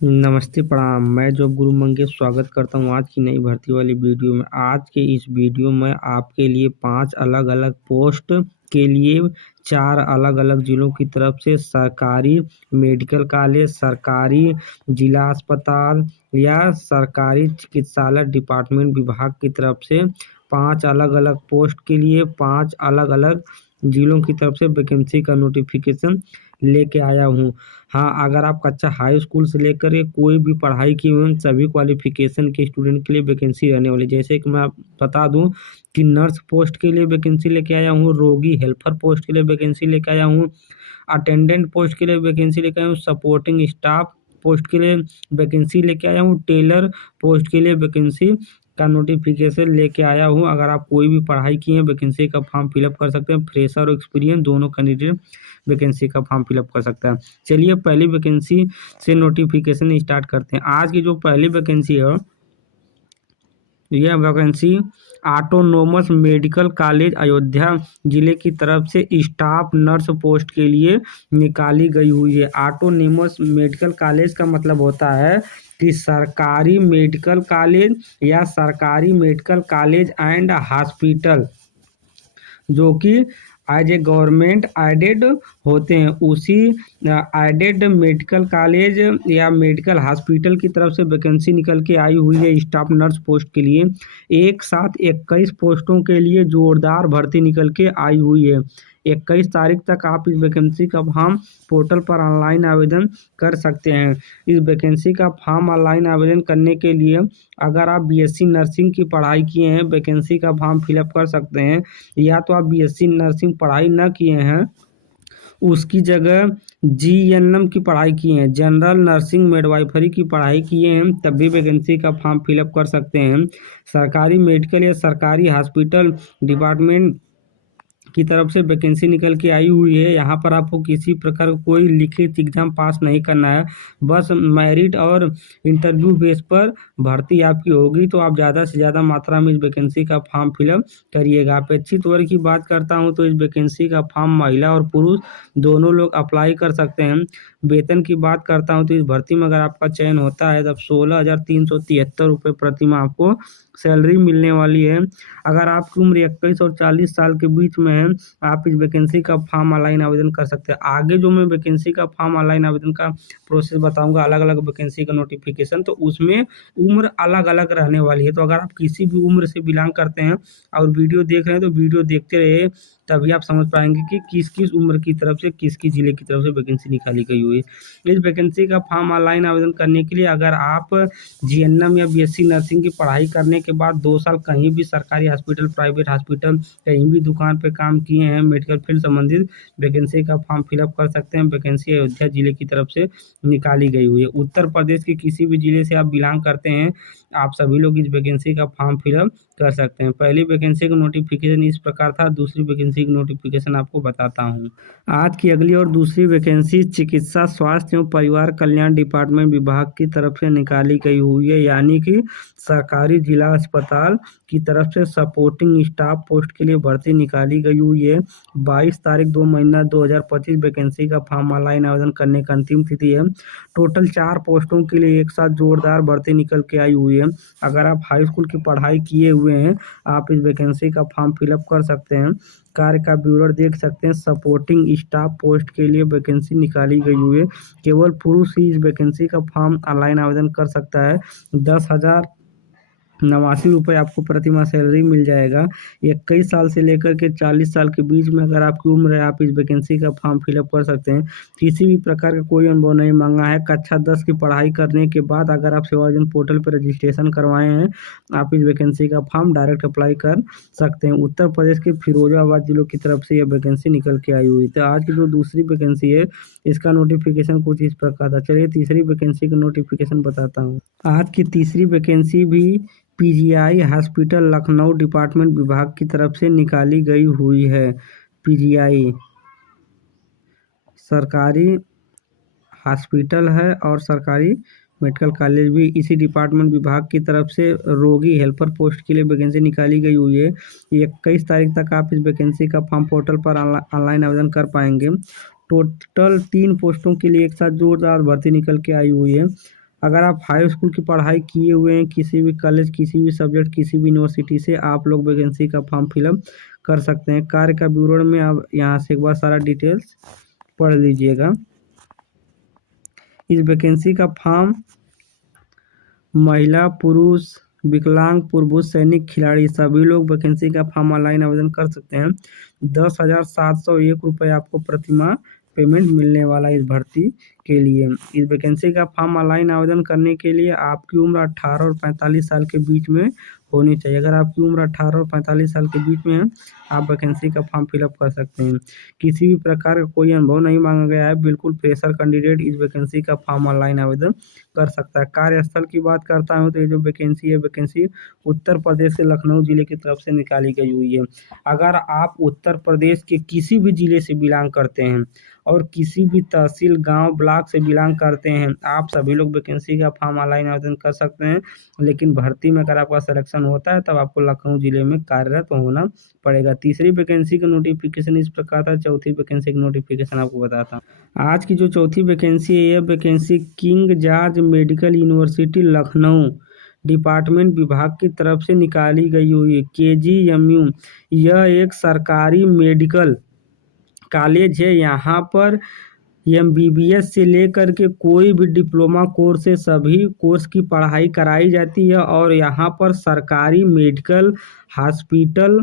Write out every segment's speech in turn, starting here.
नमस्ते प्रणाम। मैं जॉब गुरु मंगेश स्वागत करता हूँ आज की नई भर्ती वाली वीडियो में। आज के इस वीडियो में आपके लिए 5 अलग-अलग पोस्ट के लिए 4 अलग-अलग जिलों की तरफ से सरकारी मेडिकल कॉलेज, सरकारी जिला अस्पताल या सरकारी चिकित्सालय डिपार्टमेंट विभाग की तरफ से 5 अलग-अलग पोस्ट के लिए 5 अलग-अलग जिलों की तरफ से वैकेंसी का नोटिफिकेशन लेके आया हूँ। हाँ, अगर आप कक्षा हाई स्कूल से लेकर के कोई भी पढ़ाई की हुई सभी क्वालिफिकेशन के स्टूडेंट के लिए वैकेंसी रहने वाली। जैसे कि मैं आप बता दूं कि नर्स पोस्ट के लिए वैकेंसी लेके आया हूँ, रोगी हेल्पर पोस्ट के लिए वैकेंसी लेके आया हूँ, अटेंडेंट पोस्ट के लिए वैकेंसी लेके आया हूँ, सपोर्टिंग स्टाफ पोस्ट के लिए वैकेंसी लेके आया हूँ, टेलर पोस्ट के लिए वैकेंसी का नोटिफिकेशन लेके आया हूँ। अगर आप कोई भी पढ़ाई की है वैकेंसी का फॉर्म फिलअप कर सकते हैं। फ्रेशर और एक्सपीरियंस दोनों कैंडिडेट वैकेंसी का फॉर्म फिलअप कर सकता है। चलिए पहली वैकेंसी से नोटिफिकेशन स्टार्ट करते हैं। आज की जो पहली वैकेंसी है यह vacancy autonomous medical college Ayodhya जिले की तरफ से स्टाफ नर्स पोस्ट के लिए निकाली गई हुई है। ऑटोनोमस मेडिकल कॉलेज का मतलब होता है कि सरकारी मेडिकल कॉलेज या सरकारी मेडिकल कॉलेज एंड हॉस्पिटल जो कि एज ए गवर्नमेंट एडेड होते हैं, उसी एडेड मेडिकल कॉलेज या मेडिकल हॉस्पिटल की तरफ से वैकेंसी निकल के आई हुई है स्टाफ नर्स पोस्ट के लिए। एक साथ 21 पोस्टों के लिए जोरदार भर्ती निकल के आई हुई है। 21 तारीख तक आप इस वैकेंसी का फॉर्म पोर्टल पर ऑनलाइन आवेदन कर सकते हैं। इस वैकेंसी का फॉर्म ऑनलाइन आवेदन करने के लिए अगर आप बीएससी नर्सिंग की पढ़ाई किए हैं वैकेंसी का फॉर्म फिलअप कर सकते हैं, या तो आप बीएससी नर्सिंग पढ़ाई न किए हैं उसकी जगह जीएनएम की पढ़ाई किए हैं, जनरल नर्सिंग मिडवाइफरी की पढ़ाई किए हैं, तब भी वैकेंसी का फॉर्म फिलअप कर सकते हैं। सरकारी मेडिकल या सरकारी हॉस्पिटल डिपार्टमेंट की तरफ से वैकेंसी निकल के आई हुई है। यहाँ पर आपको किसी प्रकार का कोई लिखित एग्जाम पास नहीं करना है, बस मेरिट और इंटरव्यू बेस पर भर्ती आपकी होगी। तो आप ज़्यादा से ज़्यादा मात्रा में इस वैकेंसी का फॉर्म फिलअप करिएगा। अपेक्षित वर्ग की बात करता हूँ तो इस वैकेंसी का फॉर्म महिला और पुरुष दोनों लोग अप्लाई कर सकते हैं। वेतन की बात करता हूँ तो इस भर्ती में अगर आपका चयन होता है तब 16,373 रुपये प्रति माह आपको सैलरी मिलने वाली है। अगर आपकी उम्र 21 और 40 साल के बीच में है आप इस वैकेंसी का फॉर्म ऑनलाइन आवेदन कर सकते हैं। आगे जो मैं वैकेंसी का फॉर्म ऑनलाइन आवेदन का प्रोसेस बताऊंगा अलग अलग वैकेंसी का नोटिफिकेशन, तो उसमें उम्र अलग अलग रहने वाली है। तो अगर आप किसी भी उम्र से बिलोंग करते हैं और वीडियो देख रहे हैं तो वीडियो देखते रहे, तभी आप समझ पाएंगे कि किस किस उम्र की तरफ से किस किस जिले की तरफ से वैकेंसी निकाली गई हुई है। इस वैकेंसी का फॉर्म ऑनलाइन आवेदन करने के लिए अगर आप जीएनएम या बीएससी नर्सिंग की पढ़ाई करने के बाद 2 साल कहीं भी सरकारी हॉस्पिटल, प्राइवेट हॉस्पिटल, कहीं भी दुकान पे काम किए हैं मेडिकल फील्ड संबंधित, वैकेंसी का फॉर्म फिलअप कर सकते हैं। वैकेंसी अयोध्या जिले की तरफ से निकाली गई हुई है। उत्तर प्रदेश के किसी भी जिले से आप बिलोंग करते हैं आप सभी लोग इस वैकेंसी का फॉर्म फिलअप कर सकते हैं। पहली वैकेंसी का नोटिफिकेशन इस प्रकार था, दूसरी वैकेंसी की नोटिफिकेशन आपको बताता हूँ। आज की अगली और दूसरी वैकेंसी चिकित्सा स्वास्थ्य एवं परिवार कल्याण डिपार्टमेंट विभाग की तरफ से निकाली गई हुई है, यानी कि सरकारी जिला अस्पताल की तरफ से सपोर्टिंग स्टाफ पोस्ट के लिए भर्ती निकाली गई हुई है। 22 तारीख 2 महीना 2025 वैकेंसी का फॉर्म ऑनलाइन आवेदन करने का अंतिम तिथि है। टोटल 4 पोस्टों के लिए एक साथ जोरदार भर्ती निकल के आई हुई है। अगर आप हाई स्कूल की पढ़ाई किए हुए हैं आप इस वैकेंसी का फॉर्म फिलअप कर सकते हैं। कार्य का ब्यूरो देख सकते हैं। सपोर्टिंग स्टाफ पोस्ट के लिए वैकेंसी निकाली गई हुई है। केवल पुरुष ही इस वैकेंसी का फॉर्म ऑनलाइन आवेदन कर सकता है। 10,089 रुपये आपको प्रति माह सैलरी मिल जाएगा। 21 साल से लेकर के 40 साल के बीच में अगर आपकी उम्र है आप इस वैकेंसी का फॉर्म फिलअप कर सकते हैं। किसी भी प्रकार का कोई अनुभव नहीं मांगा है। कक्षा 10 की पढ़ाई करने के बाद अगर आप सेवा योजना पोर्टल पर रजिस्ट्रेशन करवाए हैं आप इस वैकेंसी का फॉर्म डायरेक्ट अप्लाई कर सकते हैं। उत्तर प्रदेश के फिरोजाबाद जिलों की तरफ से यह वैकेंसी निकल के आई हुई। तो आज की जो दूसरी वैकेंसी है इसका नोटिफिकेशन कुछ इस प्रकार था। चलिए तीसरी वैकेंसी का नोटिफिकेशन बताता हूँ। आज की तीसरी वैकेंसी भी पीजीआई हॉस्पिटल लखनऊ डिपार्टमेंट विभाग की तरफ से निकाली गई हुई है। पीजीआई सरकारी हॉस्पिटल है और सरकारी मेडिकल कॉलेज भी इसी डिपार्टमेंट विभाग की तरफ से रोगी हेल्पर पोस्ट के लिए वैकेंसी निकाली गई हुई है। 21 तारीख तक आप इस वैकेंसी का फॉर्म पोर्टल पर ऑनलाइन आवेदन कर पाएंगे। टोटल 3 पोस्टों के लिए एक साथ जोरदार भर्ती निकल के आई हुई है। अगर आप हाई स्कूल की पढ़ाई किए हुए हैं, किसी भी कॉलेज, किसी भी सब्जेक्ट, किसी भी यूनिवर्सिटी से, आप लोग वैकेंसी का फॉर्म फिलअप कर सकते हैं। कार्य का विवरण में आप यहाँ से एक बार सारा डिटेल्स पढ़ लीजिएगा। इस वैकेंसी का फॉर्म महिला, पुरुष, विकलांग, पूर्वज सैनिक, खिलाड़ी सभी लोग वैकेंसी का फॉर्म ऑनलाइन आवेदन कर सकते हैं। 10,701 आपको प्रतिमाह पेमेंट मिलने वाला है इस भर्ती के लिए। इस वैकेंसी का फॉर्म ऑनलाइन आवेदन करने के लिए आपकी उम्र 18 और 45 साल के बीच में होनी चाहिए। अगर आपकी उम्र 18 और 45 साल के बीच में है, आप वैकेंसी का फॉर्म फिलअप कर सकते हैं। किसी भी प्रकार का कोई अनुभव नहीं मांगा गया है, बिल्कुल फ्रेशर कैंडिडेट इस वैकेंसी का फॉर्म ऑनलाइन आवेदन कर सकता है। कार्यस्थल की बात करता हूँ तो ये जो वैकेंसी है, वैकेंसी उत्तर प्रदेश के लखनऊ जिले की तरफ से निकाली गई हुई है। अगर आप उत्तर प्रदेश के किसी भी जिले से बिलोंग करते हैं और किसी भी तहसील, गांव, ब्लॉक से बिलोंग करते हैं, आप सभी लोग वैकेंसी का फॉर्म ऑनलाइन आवेदन कर सकते हैं। लेकिन भर्ती में अगर आपका सिलेक्शन होता है तब आपको लखनऊ जिले में कार्यरत होना पड़ेगा। तीसरी वैकेंसी का नोटिफिकेशन इस प्रकार था, चौथी वैकेंसी का नोटिफिकेशन आपको बताता हूँ। आज की जो चौथी वैकेंसी है, यह vacancy king George medical university Lucknow department विभाग की तरफ से निकाली गई हुई है। KGMU यह एक सरकारी मेडिकल कॉलेज है। यहाँ पर MBBS से लेकर के कोई भी डिप्लोमा कोर्स है, सभी कोर्स की पढ़ाई कराई जाती है। और यहाँ पर सरकारी मेडिकल हॉस्पिटल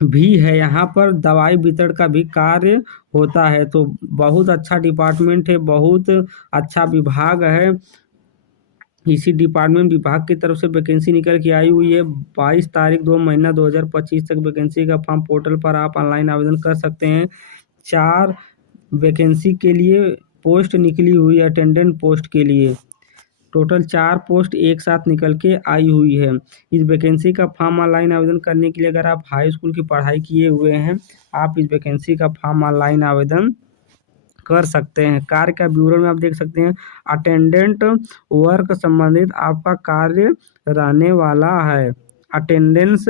भी है। यहाँ पर दवाई वितरण का भी कार्य होता है। तो बहुत अच्छा डिपार्टमेंट है, बहुत अच्छा विभाग है। इसी डिपार्टमेंट विभाग की तरफ से वैकेंसी निकल के आई हुई है। 22 तारीख 2 महीना 2025 तक वैकेंसी का फॉर्म पोर्टल पर आप ऑनलाइन आवेदन कर सकते हैं। 4 वैकेंसी के लिए पोस्ट निकली हुई है, अटेंडेंट पोस्ट के लिए टोटल 4 पोस्ट एक साथ निकल के आई हुई है। इस वैकेंसी का फॉर्म ऑनलाइन आवेदन करने के लिए अगर आप हाई स्कूल की पढ़ाई किए हुए हैं, आप इस वैकेंसी का फॉर्म ऑनलाइन आवेदन कर सकते हैं। कार्य का विवरण में आप देख सकते हैं, अटेंडेंट वर्क संबंधित आपका कार्य रहने वाला है। अटेंडेंस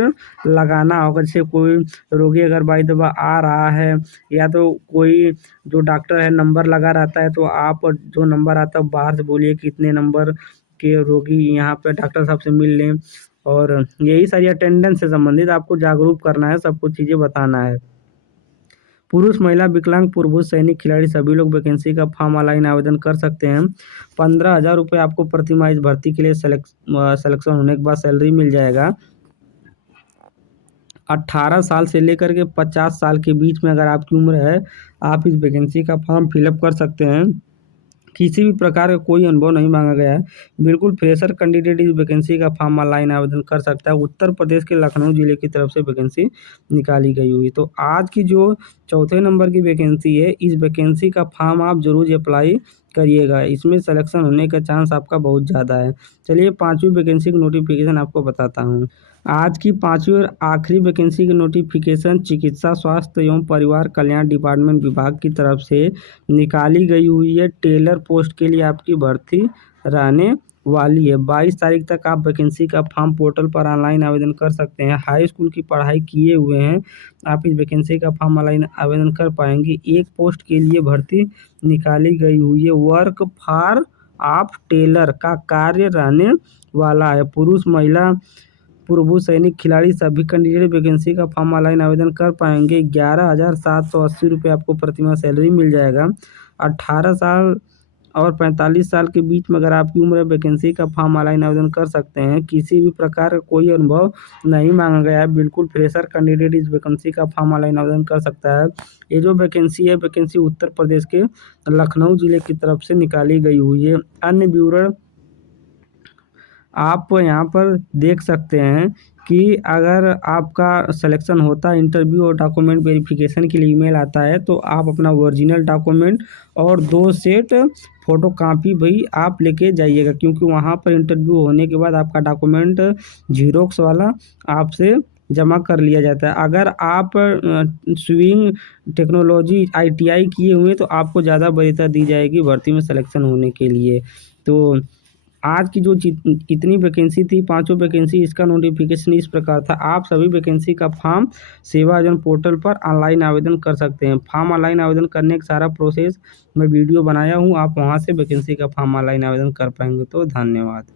लगाना होगा, जैसे कोई रोगी अगर बाई दफा आ रहा है या तो कोई जो डॉक्टर है नंबर लगा रहता है, तो आप जो नंबर आता है बाहर से बोलिए कितने नंबर के रोगी यहाँ पे डॉक्टर साहब से मिल लें। और यही सारी अटेंडेंस से संबंधित आपको जागरूक करना है, सब कुछ चीज़ें बताना है। पुरुष, महिला, विकलांग, पूर्वज सैनिक, खिलाड़ी सभी लोग वैकेंसी का फॉर्म ऑनलाइन आवेदन कर सकते हैं। 15,000 रुपये आपको प्रतिमाह इस भर्ती के लिए सिलेक्शन होने के बाद सैलरी मिल जाएगा। 18 साल से लेकर के 50 साल के बीच में अगर आपकी उम्र है, आप इस वैकेंसी का फॉर्म फिलअप कर सकते हैं। किसी भी प्रकार का कोई अनुभव नहीं मांगा गया है, बिल्कुल फ्रेशर कैंडिडेट इस वैकेंसी का फॉर्म ऑनलाइन आवेदन कर सकता है। उत्तर प्रदेश के लखनऊ जिले की तरफ से वैकेंसी निकाली गई हुई। तो आज की जो चौथे नंबर की वैकेंसी है, इस वैकेंसी का फॉर्म आप जरूर अप्लाई करिएगा, इसमें सिलेक्शन होने का चांस आपका बहुत ज़्यादा है। चलिए 5वीं वैकेंसी की नोटिफिकेशन आपको बताता हूँ। आज की 5वीं और आखिरी वैकेंसी की नोटिफिकेशन चिकित्सा, स्वास्थ्य एवं परिवार कल्याण डिपार्टमेंट विभाग की तरफ से निकाली गई हुई है। टेलर पोस्ट के लिए आपकी भर्ती रहने वाली है। 22 तारीख तक आप वैकेंसी का फॉर्म पोर्टल पर ऑनलाइन आवेदन कर सकते हैं। हाई स्कूल की पढ़ाई किए हुए हैं, आप इस वैकेंसी का फॉर्म ऑनलाइन आवेदन कर पाएंगे। एक पोस्ट के लिए भर्ती निकाली गई हुई है। वर्क फॉर ऑफ टेलर का कार्य रहने वाला है। पुरुष, महिला, पूर्व सैनिक, खिलाड़ी सभी कैंडिडेट वैकेंसी का फॉर्म ऑनलाइन आवेदन कर पाएंगे। 11,780 रुपये आपको प्रतिमाह सैलरी मिल जाएगा। 18 साल और 45 साल के बीच में अगर आपकी उम्र है, वैकेंसी का फॉर्म ऑनलाइन आवेदन कर सकते हैं। किसी भी प्रकार का कोई अनुभव नहीं मांगा गया है, बिल्कुल फ्रेशर कैंडिडेट इस वैकेंसी का फॉर्म ऑनलाइन आवेदन कर सकता है। ये जो वैकेंसी है, वैकेंसी उत्तर प्रदेश के लखनऊ जिले की तरफ से निकाली गई हुई है। अन्य विवरण आप यहाँ पर देख सकते हैं कि अगर आपका सिलेक्शन होता है, इंटरव्यू और डॉक्यूमेंट वेरिफिकेशन के लिए ईमेल आता है, तो आप अपना ओरिजिनल डॉक्यूमेंट और 2 सेट फ़ोटो कापी भी आप लेके जाइएगा, क्योंकि वहाँ पर इंटरव्यू होने के बाद आपका डॉक्यूमेंट जीरोक्स वाला आपसे जमा कर लिया जाता है। अगर आप स्विंग टेक्नोलॉजी ITI किए हुए हैं, तो आपको ज़्यादा वरीयता दी जाएगी भर्ती में सिलेक्शन होने के लिए। तो आज की जो इतनी वैकेंसी थी, पांचों वैकेंसी, इसका नोटिफिकेशन इस प्रकार था। आप सभी वैकेंसी का फॉर्म सेवा योजना पोर्टल पर ऑनलाइन आवेदन कर सकते हैं। फॉर्म ऑनलाइन आवेदन करने का सारा प्रोसेस मैं वीडियो बनाया हूँ, आप वहाँ से वैकेंसी का फॉर्म ऑनलाइन आवेदन कर पाएंगे। तो धन्यवाद।